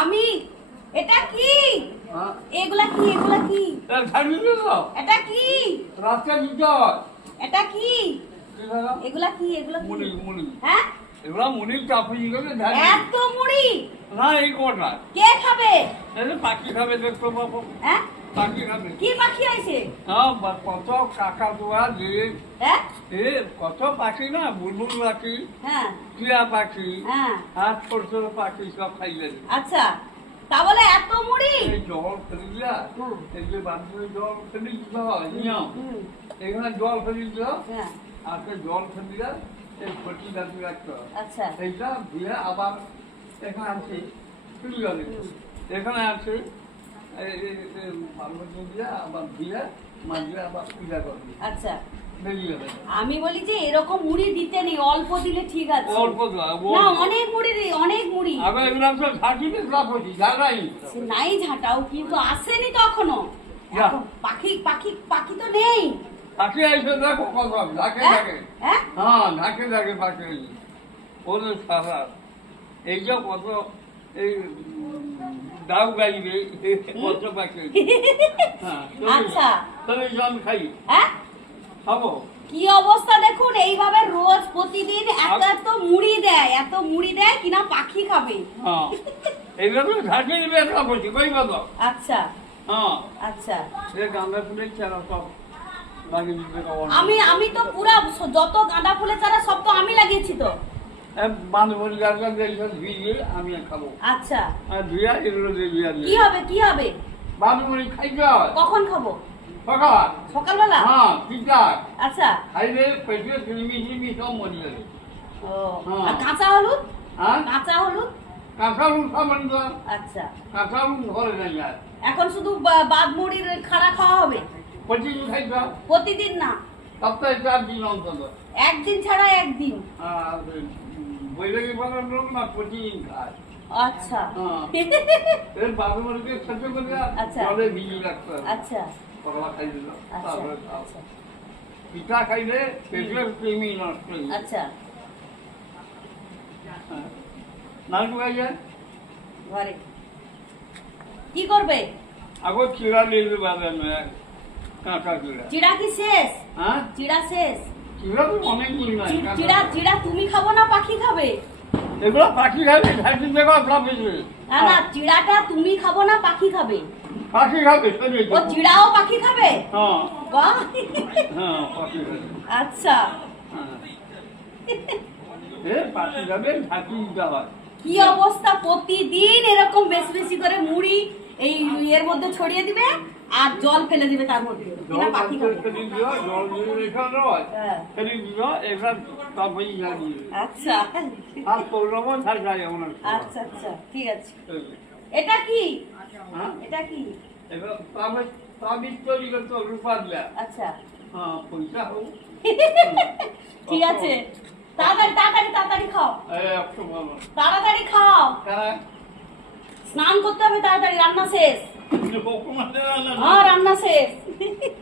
আমি এটা কি? এগুলা কি? এগুলা কি? এটা কি? রাস্তা দিতে হয়। এটা কি? এগুলা কি? এগুলা কি? মুড়ি মুড়ি হ্যাঁ? এগুলা মুড়ি চাপুরি করে ধান এত মুড়ি না এই কটা কে খাবে? এই পাখি খাবে দেখতে পাবো। হ্যাঁ? পাখি খাবে। কি পাখি হয়েছে? হ্যাঁ কত কাকা দোয়া দিয়ে হ্যাঁ? কত পাখি না বুলবুল পাখি হ্যাঁ। টিয়া পাখি হ্যাঁ। আর ছোট ছোট পাখি সব খাইলে আচ্ছা, তা বলে এত মুড়ি? এই জল ফেলে দিয়া এই যে বান্ধবী জল ফেলে দিতে হয় নিয়ম এখানে জল ফেলে দিতে হয় হ্যাঁ। আর জল ফেলে দিয়া এই ফটি দাঁড়ি রাখতে হয় আচ্ছা। এইটা দিয়ে আবার এখানে আছে তুলে এখানে আছে আবার দিয়ে মাঝে আবার পূজা করবে। আচ্ছা, বেরিয়ে যাবে। আমি বলি যে এরকম মুড়ি দিতে নেই, অল্প দিলে ঠিক আছে। অল্প দাও, না, অনেক মুড়ি দিই, অনেক মুড়ি। আবার এগুলো তো ঝাঁটিতে লাভ হচ্ছে ঝাড়াই সে নাই ঝাঁটাও, কিন্তু আসেনি তো এখনো। যা। এখন পাখি পাখি পাখি তো নেই। পাখি আইসে দেখো কত ঝাঁকে হ্যাঁ? ঝাঁকে হ্যাঁ? হ্যাঁ ঝাঁকে ঝাঁকে পাখি ওদের সারা এইটা কত এই ডাউ গাইবে কত পাখি হ্যাঁ আচ্ছা। তবে জল খাই হ্যাঁ? খাবো কি অবস্থা দেখুন, এইভাবে রোজ প্রতিদিন এত এত মুড়ি দেয়, এত মুড়ি দেয় কিনা পাখি খাবে। হ্যাঁ এইগুলো তো ঝাঁকে দিবে একটা বলছি কই কত আচ্ছা। হ্যাঁ আচ্ছা, সে গাঁদা ফুলের চারা সব লাগিয়ে দিতে আমি আমি তো পুরা যত গাঁদা ফুলের চারা সব তো আমি লাগিয়েছি তো। বান্ধবী গাছ এইসব ধুয়ে আমি খাবো আচ্ছা, আর ধুয়া এগুলো দিয়ে ধুয়া কি দিয়ে হবে কি হবে? বান্ধবী খাইতে হয় কখন খাবো? সকাল সকালবেলা? হ্যাঁ ঠিকঠাক আচ্ছা। খাইলে পেটে কিলমি সব মরে যাবে ও, হ্যাঁ। আর কাঁচা হলুদ? হ্যাঁ কাঁচা হলুদ? কাঁচা রুম খাবেন তো আচ্ছা, কাঁচা রুম ঘরে নাই আর এখন শুধু বাদ মুড়ির খাড়া খাওয়া হবে? প্রতিদিন খাইতে হয় প্রতিদিন না, সপ্তাহে 4 দিন অন্তত একদিন ছাড়া একদিন। আর বৈরাগী বাবার লোক না প্রতিদিন খায় আচ্ছা। হ্যাঁ এর বান্ধবীকে সহ্য করে আচ্ছা। জলে ভিজিয়ে রাখতে হবে আচ্ছা। পরোয়া খাই দিল আচ্ছা। তারপরে খাও। আচ্ছা। পিঠা খাইলে পেটের কৃমি নষ্ট হয়ে যায়। আচ্ছা, হ্যাঁ। নানু খাইছে ঘরে কি করবে? আগো চিড়া নিয়ে বাজার নয় কাঁচা চিড়া চিড়া কি শেষ? হ্যাঁ চিড়া শেষ? চিড়া তো অনেক দিন নাই চিড়া চিড়া তুমি খাবো না পাখি খাবে? এগুলো পাখি খাবে ঝাঁকি দেখা সব কিছু না না, চিড়াটা তুমি খাবো না পাখি খাবে? পাখি খাবে শরীর ও চিড়াও পাখি খাবে? হ্যাঁ বাহ। হ্যাঁ পাখি খাবে আচ্ছা, হ্যাঁ এ পাখি খাবে ঝাঁকি দিতে হয় কি অবস্থা, প্রতিদিন এরকম বেশি বেশি করে মুড়ি এই এর মধ্যে ছড়িয়ে দিবে আর জল ফেলে দিবে তার মধ্যে, জল কিনা পাখি খাবে। ফেলে দিও জল দিয়ে রেখে নয় হ্যাঁ। ফেলে দিও এবার সব হয়ে যাবে আচ্ছা আর পৌরবো ছাড় যায় এমন আচ্ছা আচ্ছা, ঠিক আছে। এটা কি? হ্যাঁ এটা কি? এবার তবে তবে তৈরি করতে রূপা দিলা আচ্ছা, হ্যাঁ পয়সা হোক ঠিক আছে। তাড়াতাড়ি তাড়াতাড়ি তাড়াতাড়ি খাও, একশো ভালো তাড়াতাড়ি খাও, স্নান করতে হবে তাড়াতাড়ি, রান্না শেষ। হ্যাঁ রান্না শেষ।